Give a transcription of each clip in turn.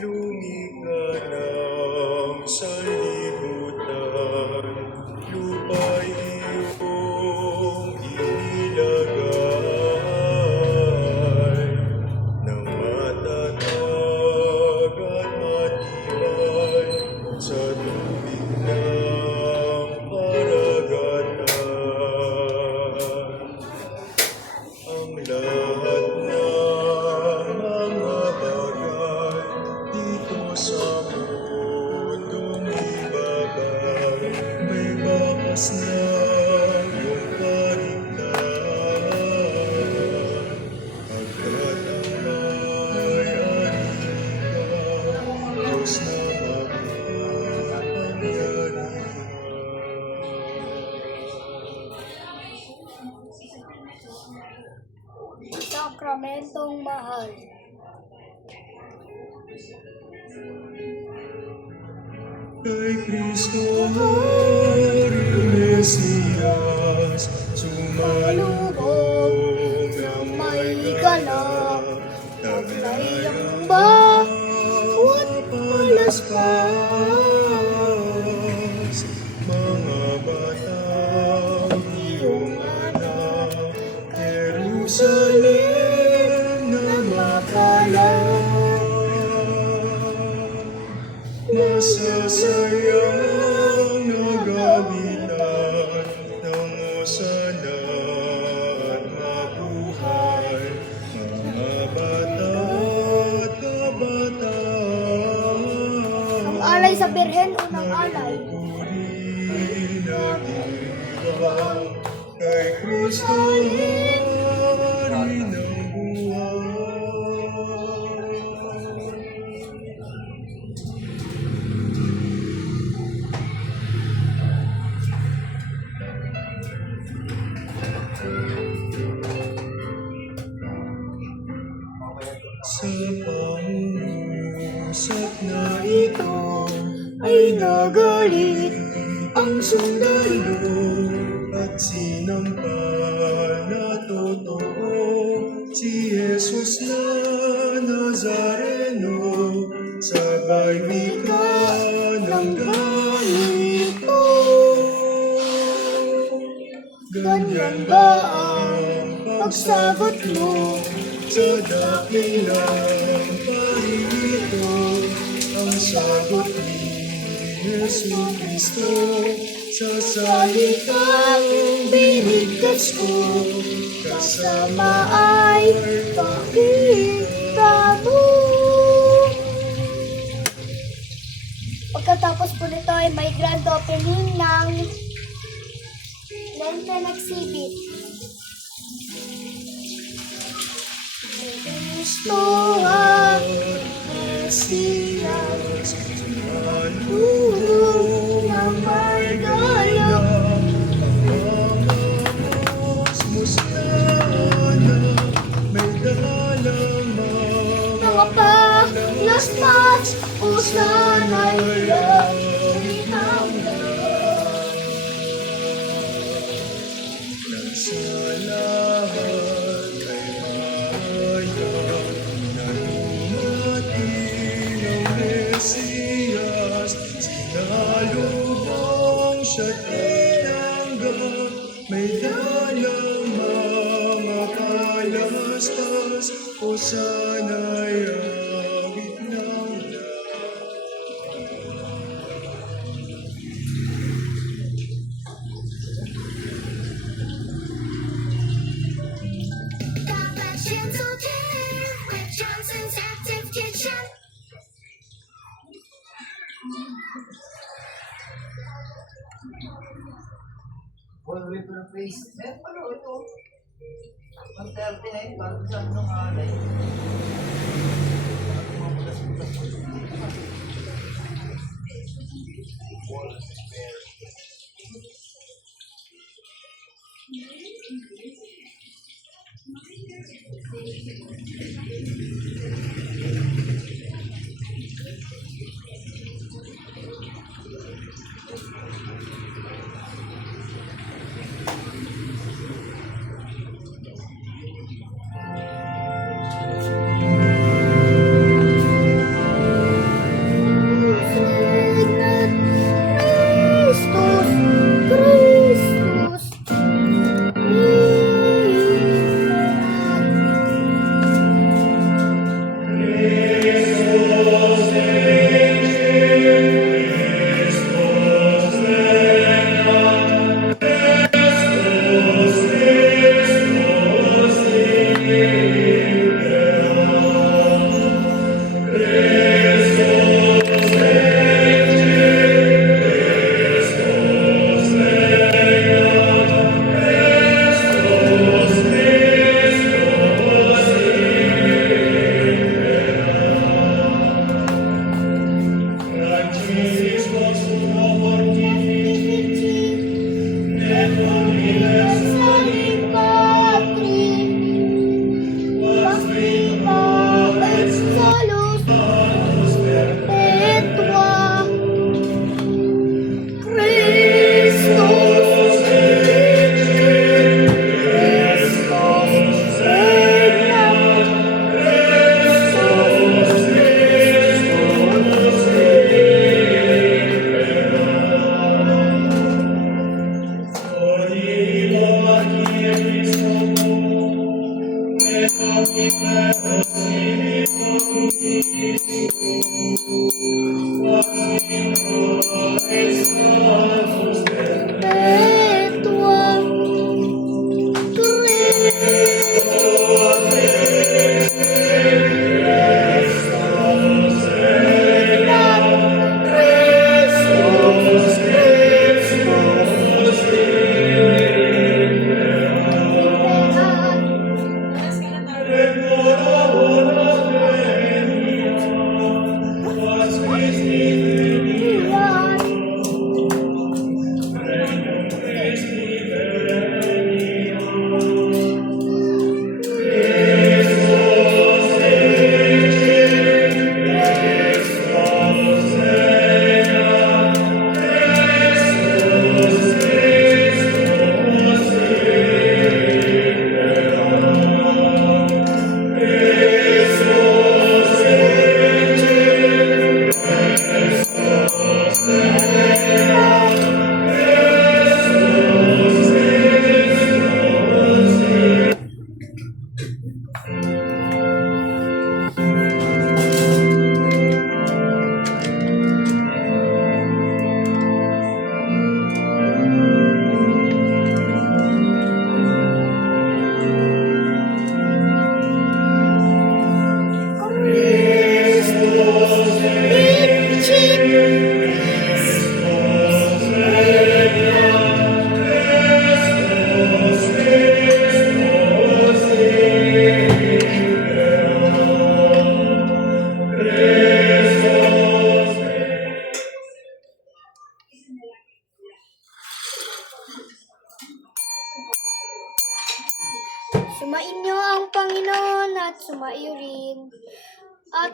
Lumikha ng sanlibutan, lupa'y iyong inilagay, nang matatag at matibay sa tubig ng karagatan. Ang lahat ng mga bagay dito sa mundong ibabaw may bakas ng iyong kaligtahan. Pagkat ang may-ari ikaw, Diyos na makapangyarihan. Sakramentong mahal. Kay Kristo Hari Mesiyas, sumalubong ng may ganap, taglay ang bawat palaspas. Mga batang iyong anak, Jerusalem na makalang, masasayang nagawitan ng Hosana at mabuhay, mga bata at kabataan. Ang alay sa Birhen, unang alay. Puri natin ibang kay Kristo Hari ng buhay. Sa pangusap na ito ay nagalit ang sundalo at sinampal na totoo si Jesus na Nazareno, sabay wika ng ganito. Ganyan ba ang pagsagot mo sa dakilang parito? Ang sagot ni Jesucristo sa salitang binigkas ko, kasama ay pakita mo. Pagkatapos po nito ay may grand opening ng Lenten exhibit. Kristo at Mesiyas, sumalubong ng may galang, pangangamos mo sana, may dalang Mga palaspas, o sana'y langit ang sa lahat ay mahayag na dumating ang Mesiyas. Sinalubong siya't tinanggap, may dalang mga palaspas, o sana'y awit ng All the way to the face. Eh, ano ito? 139, parang saan nung alay.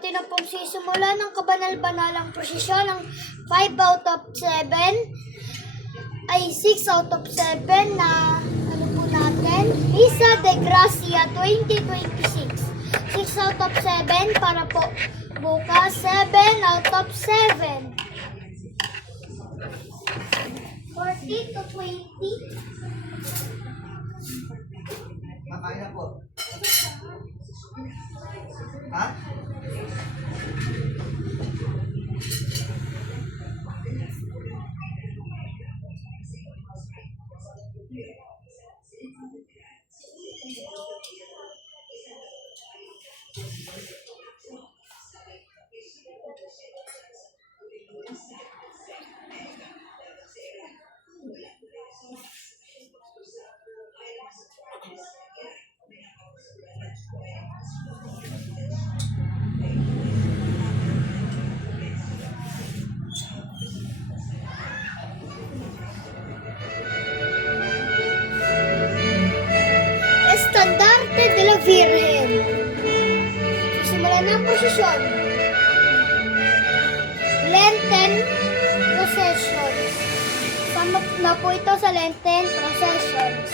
atin na pong sisimula ng kabanal-banalang prosesyon ng 5 out of 7 ay 6 out of 7 na ano po natin, Misa de Gracia 2026. 6 out of 7 para po bukas, 7 out of 7. 40 to 20. Makain na po. Ha? Estandarte de la Virgen. Simulan na ang prosesyon. Lenten processions. Sama na po ito sa Lenten processions.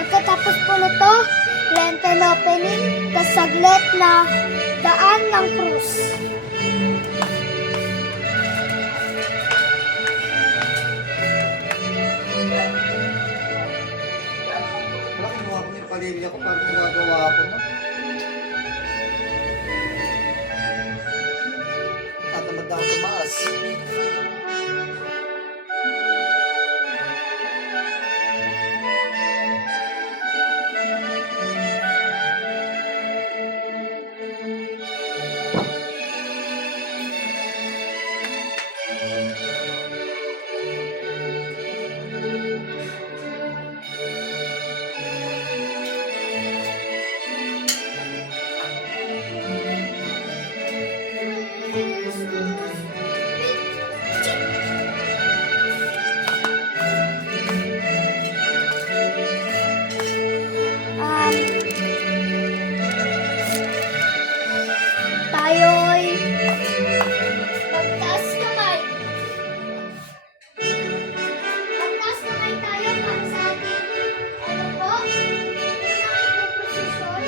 Pagkatapos po nito, Lenten opening, kasaglit na daan ng krus. Wala, kinuha ko yung palilya ko para nagagawa ko na. Tatamad na ako tumaas. Tayo'y magtaas kamay. Magtaas kamay tayo para sa ating ano po? Unang prosesyon.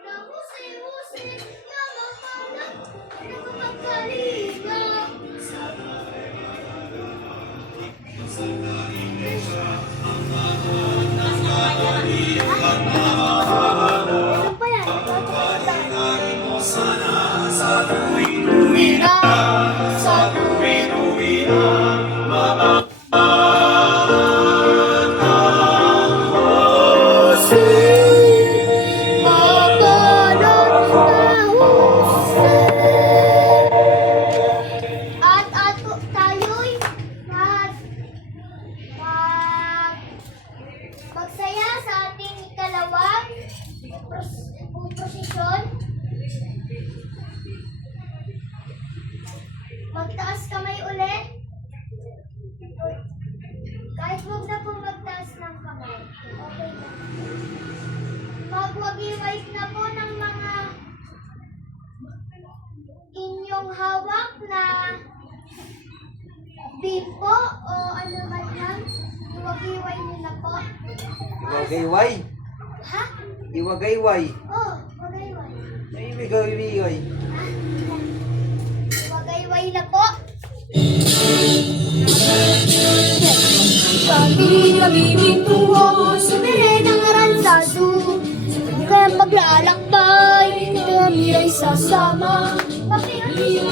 Nagkahusi-husi na mamalat, nagmamagalinga. Ano pa yan? Uwi na, sa tuwin-uwi na, At ato tayo'y magsaya sa ating ikalawang prosesyon. Magtaas kamay ulit. Kahit huwag na po magtaas ng kamay. Okay na. Magwagi-wait na po ng mga inyong hawak na bimpo o ano man yan. Iwag-iway nyo na po. Iwagayway. Ha? Iwagayway. Oh, wag-iway. Ay, ibigay. Wag-iway na po. Kami tungo sa bere ng aransado. Kaya paglalakbay, Kami ay sasama. pakialit.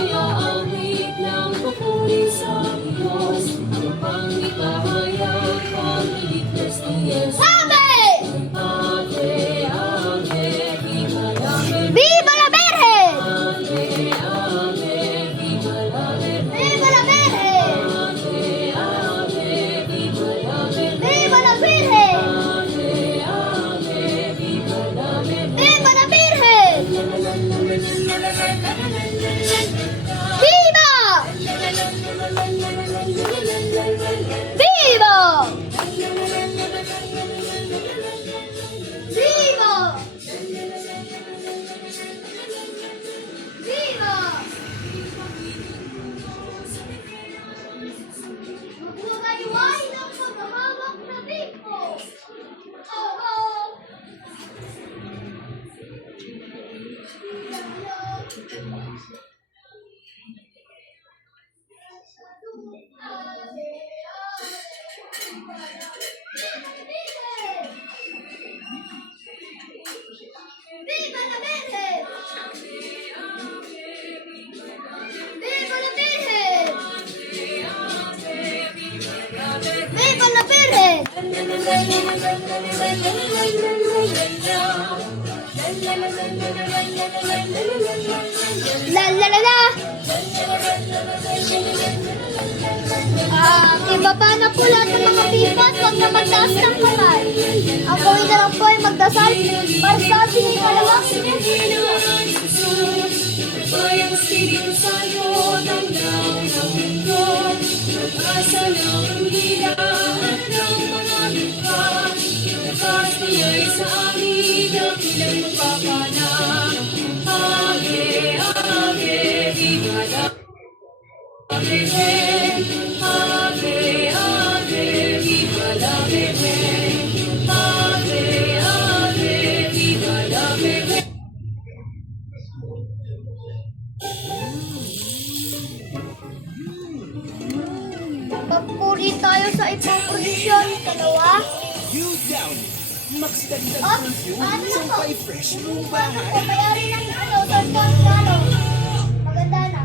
Ng papuri sa Diyos. Ang pangipahayag, pangiligtas ni Yesu. Ave! Ave, ave, viva la Virgen. Viva la Virgen! Ave, ave, viva la Virgen. Viva la Virgen! Ave, ave, viva la Virgen. Viva la Virgen! Ave, ave, viva la Virgen. Viva la Virgen! Viva! Viva! Viva! Viva! Magwagayway ng paghahawak na bimpo. Oh. Viva la Virgen! Viva la Virgen! Viva la Virgen! La la la la! Ibaba na po lahat ng mga pipot, huwag na magtaas ng kamay. Ang gawin na lang po ay magdasal para sa ating ikalawang Bayang Espiritu Santo, tanggaw ng mundo, pag-asa ng hila at ng mga lupa. Lakas niya'y sa amin, dakilang magpapala. Ave, ave, viva la Virgen. Ave, ave, viva la Virgen. Ave, ave, viva la Virgen. Magpuri tayo sa ibang posisyon. Dalawa. You down! Max ganda Up. perfume, Ano na po? sampay fresh mong bahay. Papayarin ng sartang. Maganda na.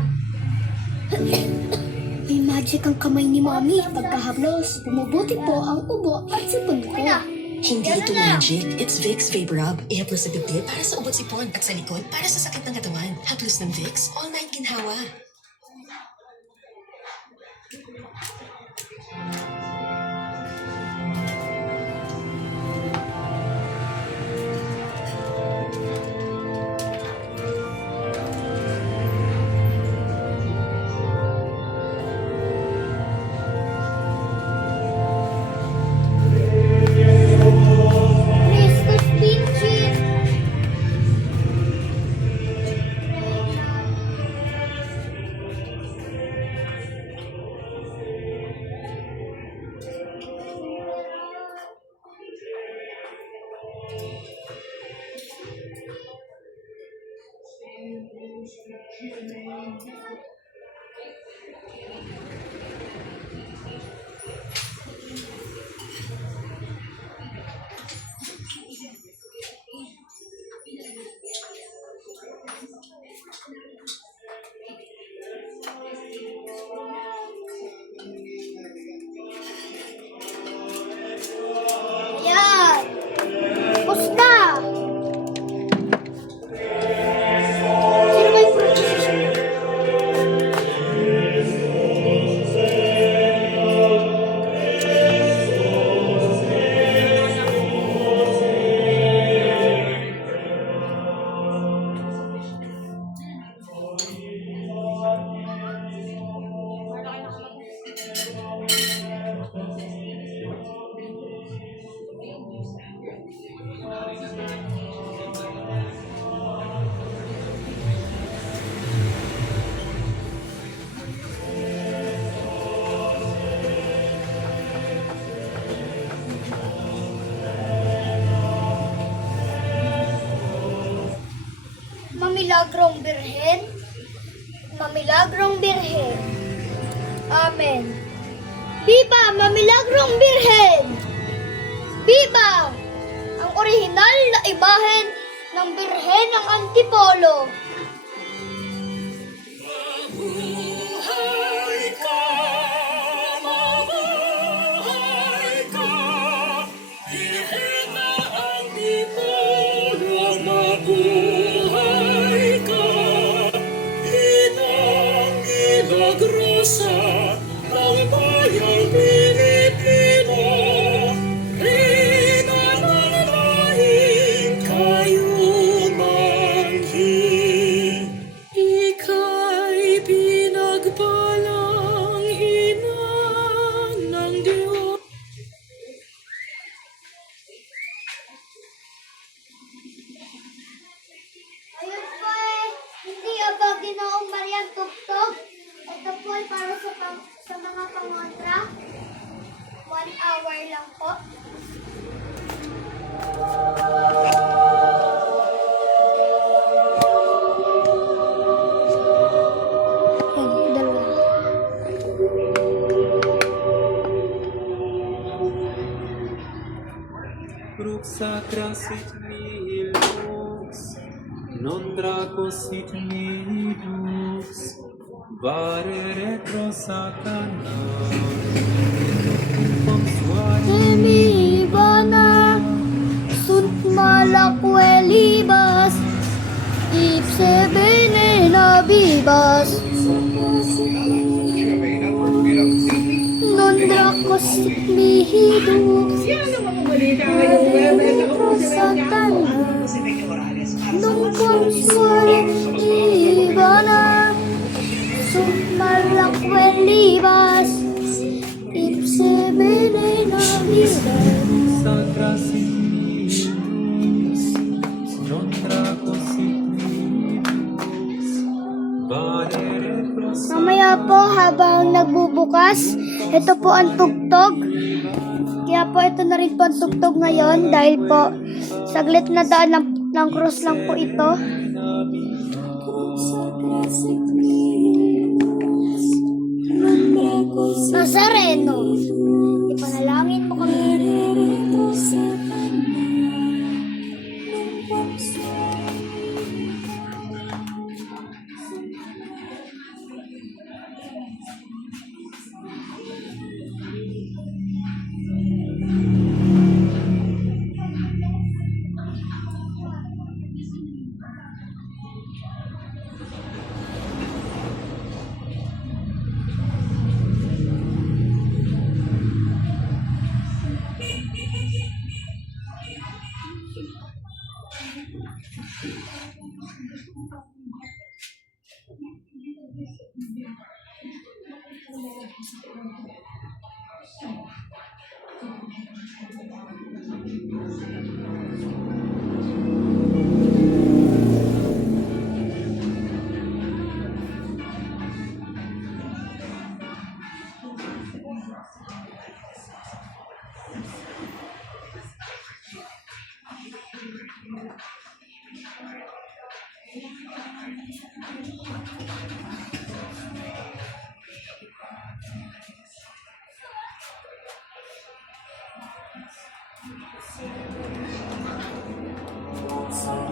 May magic ang kamay ni Mommy. Pagkahaplos, bumubuti po ang ubo at sipon ko. Okay na. Hindi Ganun ito na. magic. It's Vicks Vapor Rub. I-haplos sa dibdib para sa ubot sipon at sa likod para sa sakit ng katawan. Haplos ng Vicks, all night ginhawa. Christus Pinchit. Ayan. Pusta. Sino may proposition? Mamilagrong Birhen. Mamilagrong Birhen. Amen. Viva Mamilagrong Birhen! Viva! Ang orihinal na imahen ng Birhen ng Antipolo. Mabuhay ka, mabuhay ka, Birhen na Antipolo, mabuhay ka, Inang milagrosa ng bayang Pilipino, Reyna ng lahing kayumanghi. Ika'y pinagpalang ina ng Diyos. Ayun po hindi ba Ginoong Mariang Tugtog? Ito po ay para sa mga pangontra. 1 hour lang po. Yan, dalawa. Crux sacra sit mihi lux, non draco sit mihi dux, vare retro satana, Emi Ivana sunt malacuelibas ipse bene nabibas non dracos mihi dux satana non consuare Ivana sunt malacuelibas ipse bene nabibas. sacra sit mihi lux, non draco sit mihi dux, vare retro Mamaya po habang nagbubukas, ito po ang tugtog. Kaya po ito na rin po ang tugtog ngayon dahil po saglit na daan ng cross lang po ito. Nazareno, ipanalangin mo kami.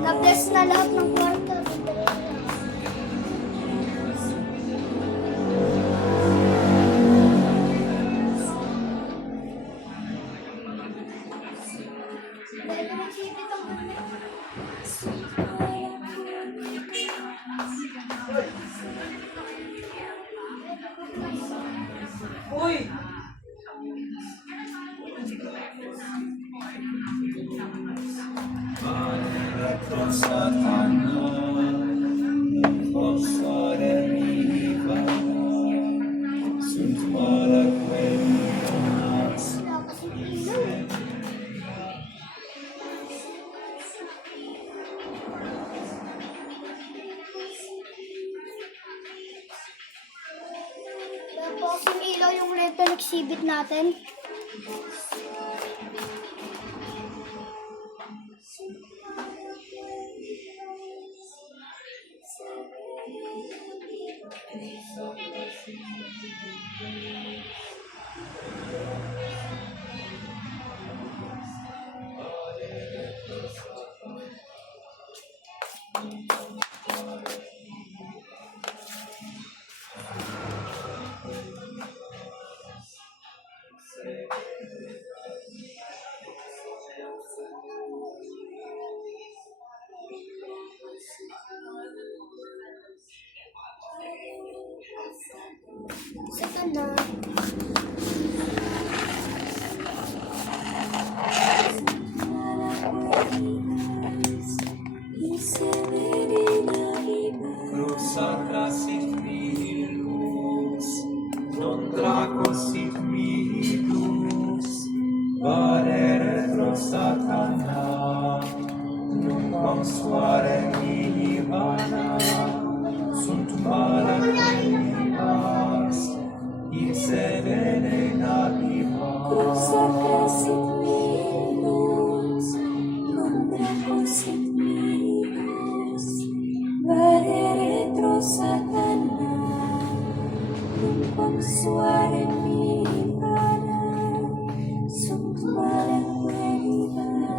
Na-bless na lahat ng kwarto. Dahil nagsipit ang Uy! sila kasi ilaw eh. Dahil po kasing ilaw yung rental exhibit natin. Sa kanan. Cruz sacra sit mihi non draco sit mihi valere pro satana, nunquam suare mihi vana, sunt mala quas, ipse bene nabivas. Sacra sit mihi lux, non draco sit mihi lux, valere pro satana, nunquam suare mihi vana, sunt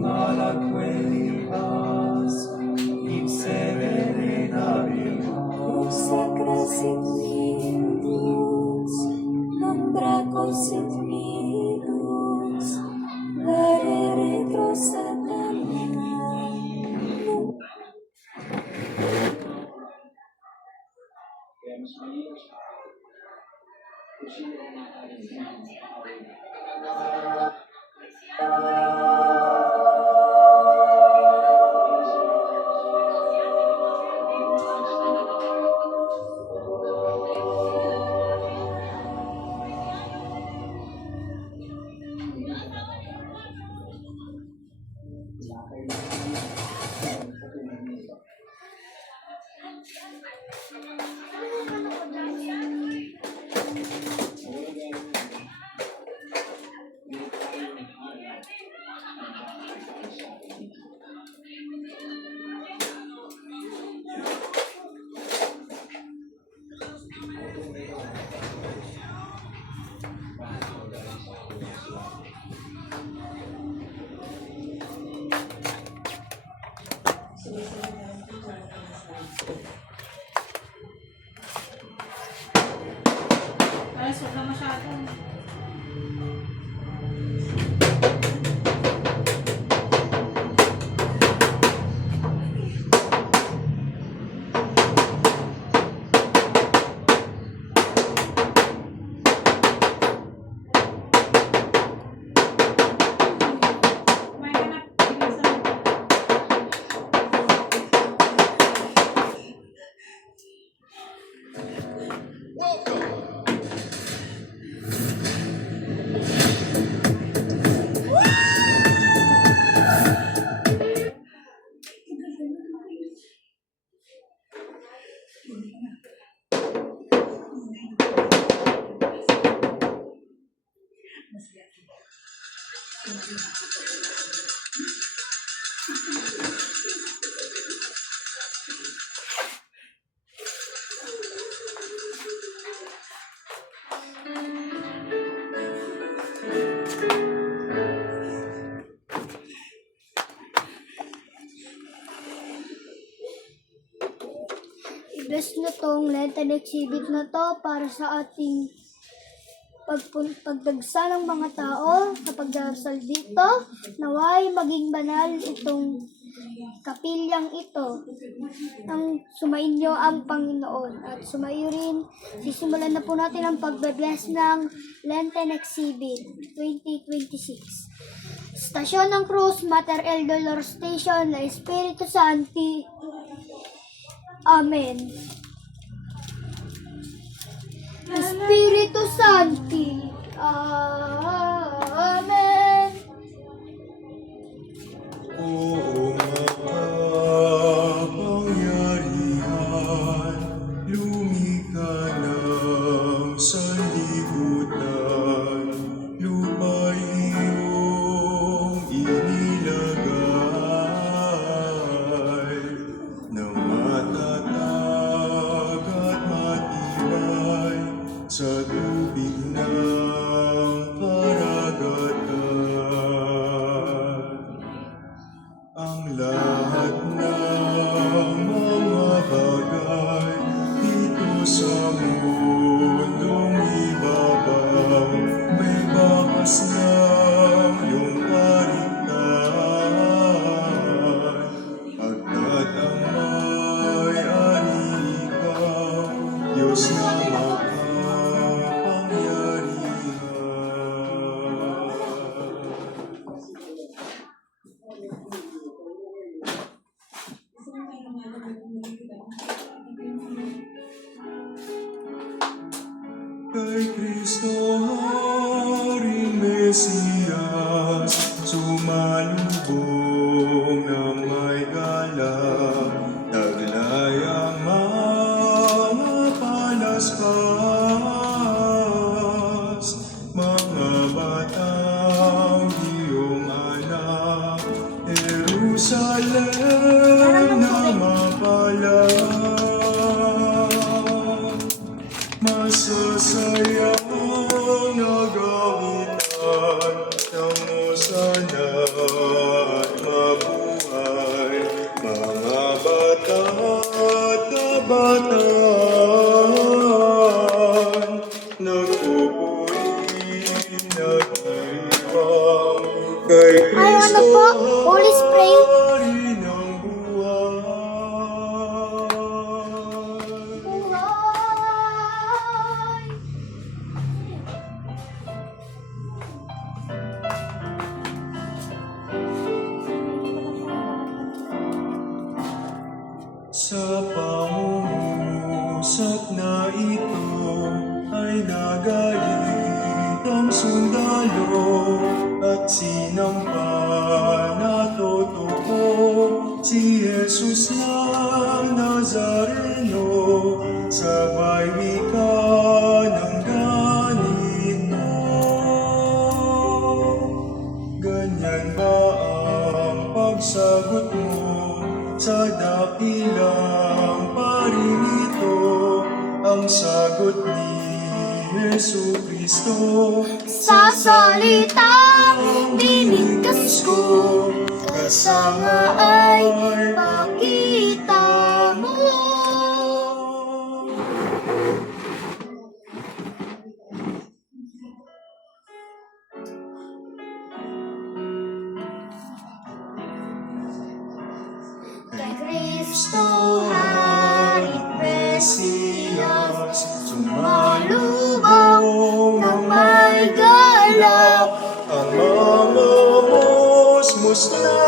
mala vivas, ipse verena vivas. Sacra sit mihi lux, non draco sit mihi lux, valere pro satana. I-bless na tong Lenten exhibit na to para sa ating pagdagsa ng mga tao sa pagdarasal dito. Naway maging banal itong kapilyang ito nang sumainyo ang Panginoon. At sumayo rin, sisimulan na po natin ang pagbe-bless ng Lenten Exhibit 2026. Stasyon ng Cruz, Mater El Dolor Station, La Espiritu Santi. Amen. Espiritu Santi. Amen. Oo makapangyarihan, lumikha ng sanlibutan, lupa iyong inilagay, na matatag at matibay sa tubig ng karagatan. Ang lahat ng mga bagay dito sa mundong ibabaw may bakas ng iyong kaligtahan. Agad ang may-ari ikaw, Diyos na kay Kristo Haring Mesiyas, sumalubong ng may galak, taglay ang mga palaspas, mga batang iyong anak, Jerusalem na mapalad. Masasayang nagawitan ng Hosana at mabuhay, mga bata at kabataan, nagpupuri, nagdiriwang kay Ay, ano Kristo, po? Holy Spray? Hari ng buhay. Sa pangungusap na ito ay nagalit ang sundalo at sinampal na totoo si Jesus ng Nazareno, sabay wika ng ganito. Ganyan ba ang pagsagot mo sa dakilang paring ito? Ang sagot ni Jesucristo, Sa salitang binigkas ko, kasama ay pakita mo. Kay Kristo Haring Mesiyas, sumalubong ng may galak, ang mga musmus na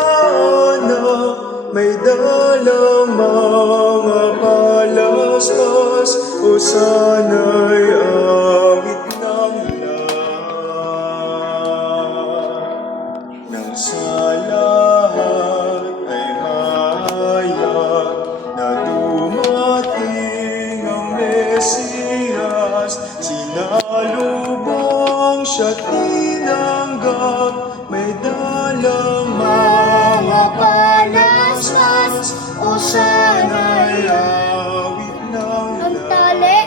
anak, may dalang mga palaspas, o sana'y awit ng lahat. Nang sa lahat ay mahayag na dumating ang Mesiyas, sinalubong siya tinanggap, may walang mga palaspas o sana'y awit ng Ang tali.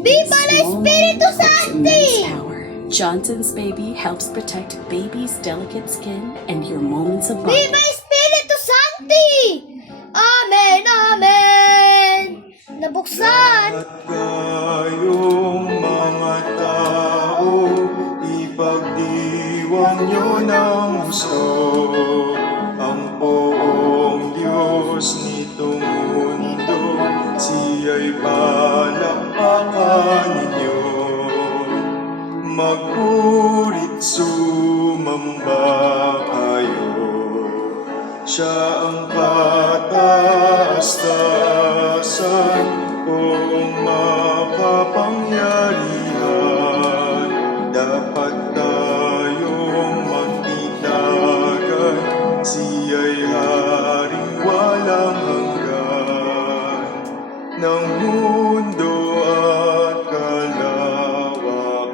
Viva la Espiritu Santi! Power. Johnson's Baby helps protect baby's delicate skin and your moments of Viva bonding. Espiritu Santi! Amen, amen! Nabuksan! At kayong mga tao, ipagdiwang nyo ng gusto ang poong Diyos nitong mundo, siya'y palakpakan ninyo. Magpurit sumamba kayo, siya ang kataas-taasan, poong makapangyarihan. Dapat tayong magtitagan, siya'y haring walang hanggan ng mundo at kalawakan.